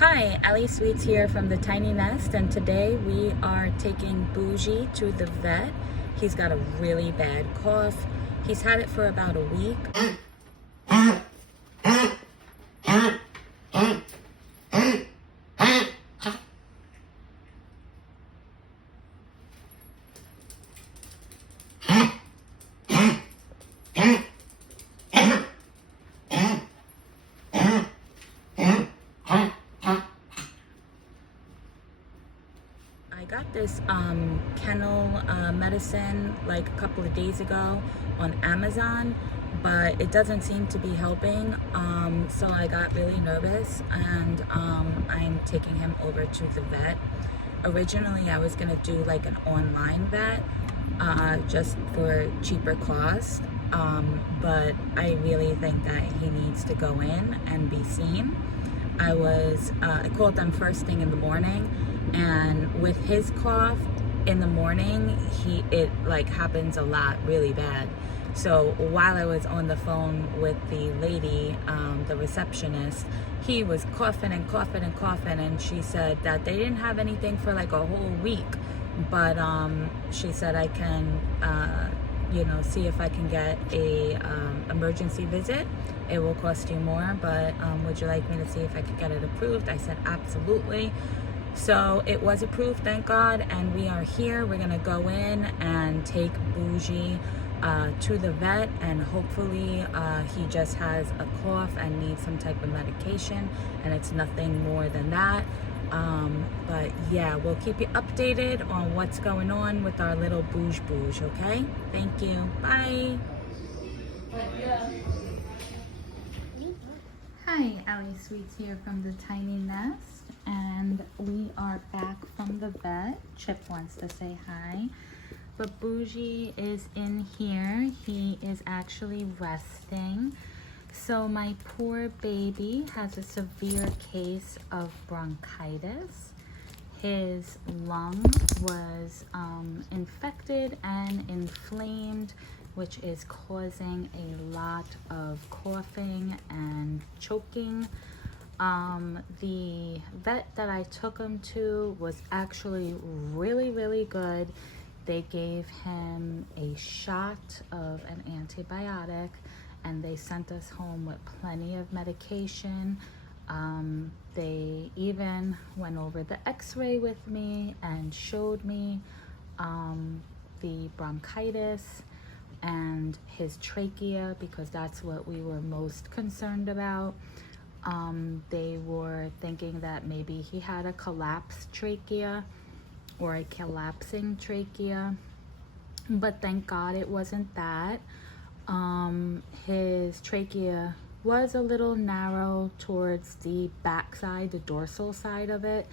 Hi, Ali Sweets here from the Tiny Nest, and today we are taking Boujee to the vet. He's got a really bad cough. He's had it for about a week. I got this kennel medicine like a couple of days ago on Amazon, but it doesn't seem to be helping. So I got really nervous, and I'm taking him over to the vet. Originally, I was gonna do like an online vet just for cheaper cost, but I really think that he needs to go in and be seen. I called them first thing in the morning, and with his cough in the morning, it like happens a lot, really bad. So while I was on the phone with the lady, the receptionist, he was coughing and coughing and coughing, and she said that they didn't have anything for like a whole week, but she said I can see if I can get a emergency visit. It will cost you more, but would you like me to see if I could get it approved? I said absolutely. So it was approved, thank God, and we are here. We're gonna go in and take Boujee to the vet, and hopefully he just has a cough and needs some type of medication, and it's nothing more than that. But yeah, we'll keep you updated on what's going on with our little Boujee, okay? Thank you. Bye. Hi, Ali Sweets here from the Tiny Nest, and we are back from the vet. Chip wants to say hi, but Boujee is in here. He is actually resting. So my poor baby has a severe case of bronchitis. His lung was infected and inflamed, which is causing a lot of coughing and choking. The vet that I took him to was actually really, really good. They gave him a shot of an antibiotic, and they sent us home with plenty of medication. They even went over the x-ray with me and showed me the bronchitis and his trachea, because that's what we were most concerned about. They were thinking that maybe he had a collapsed trachea or a collapsing trachea, but thank God it wasn't that. His trachea was a little narrow towards the back side, the dorsal side of it,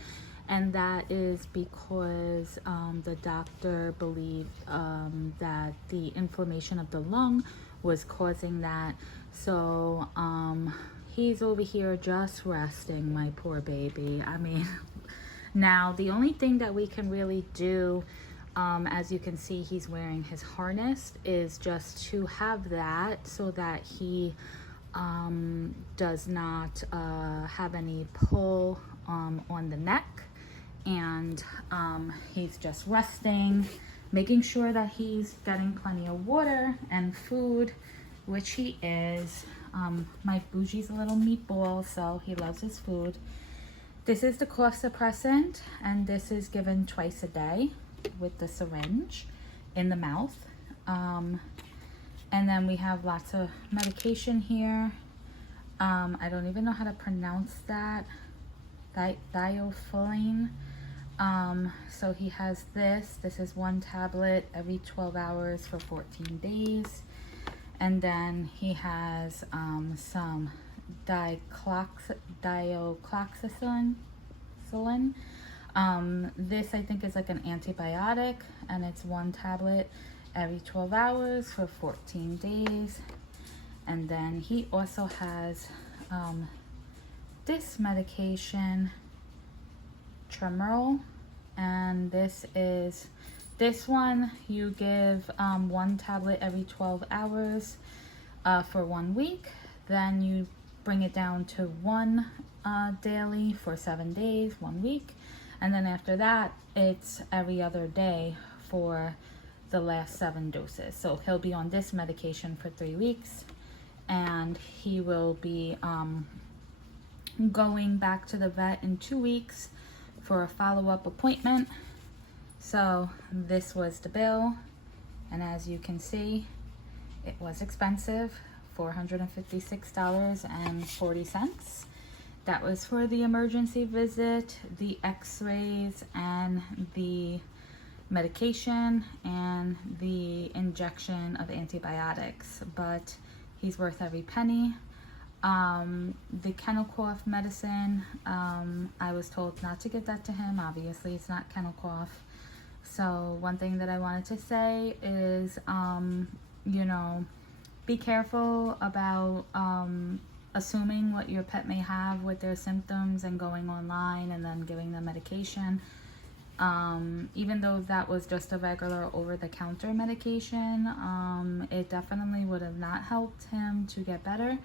and that is because the doctor believed that the inflammation of the lung was causing that. So he's over here just resting, my poor baby. I mean, now the only thing that we can really do, as you can see, he's wearing his harness, is just to have that so that he does not have any pull on the neck, and he's just resting, making sure that he's getting plenty of water and food, which he is. My Boujee's a little meatball, so he loves his food. This is the cough suppressant, and this is given twice a day with the syringe in the mouth. And then we have lots of medication here. I don't even know how to pronounce that. Thiopholine. So he has this. This is 1 tablet every 12 hours for 14 days. And then he has some diocloxacillin. This I think is like an antibiotic, and it's 1 tablet every 12 hours for 14 days. And then he also has this medication, Tremerol, and this one you give 1 tablet every 12 hours for 1 week. Then you bring it down to one daily for 7 days, 1 week. And then after that, it's every other day for the last 7 doses. So he'll be on this medication for 3 weeks, and he will be going back to the vet in 2 weeks for a follow-up appointment. So this was the bill, and as you can see, it was expensive, $456.40. That was for the emergency visit, the x-rays, and the medication, and the injection of antibiotics, but he's worth every penny. The kennel cough medicine, I was told not to give that to him. Obviously, it's not kennel cough. So one thing that I wanted to say is, you know, be careful about assuming what your pet may have with their symptoms and going online and then giving them medication. Even though that was just a regular over-the-counter medication, it definitely would have not helped him to get better,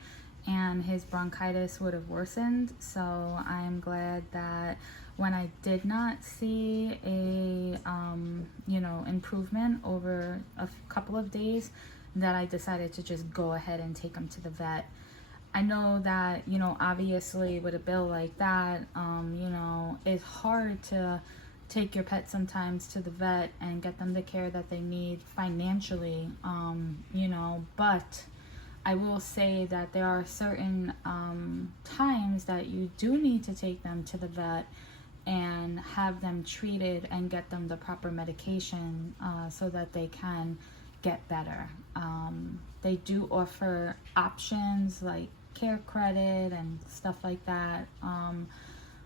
and his bronchitis would have worsened. So I'm glad that when I did not see a you know, improvement over a couple of days, that I decided to just go ahead and take him to the vet. I know that, you know, obviously with a bill like that, you know, it's hard to take your pet sometimes to the vet and get them the care that they need financially, you know, but I will say that there are certain times that you do need to take them to the vet and have them treated and get them the proper medication so that they can get better. They do offer options like care credit and stuff like that.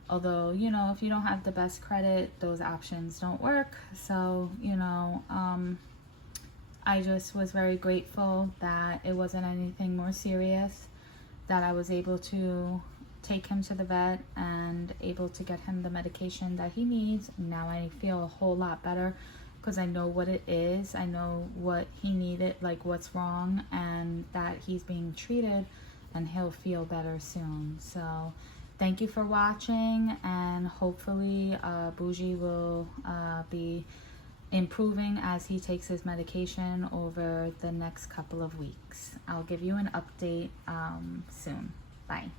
Although, you know, if you don't have the best credit, those options don't work. So, you know, I just was very grateful that it wasn't anything more serious, that I was able to take him to the vet and able to get him the medication that he needs. Now I feel a whole lot better because I know what it is. I know what he needed, like what's wrong, and that he's being treated and he'll feel better soon. So thank you for watching, and hopefully Boujee will be improving as he takes his medication over the next couple of weeks. I'll give you an update soon. Bye.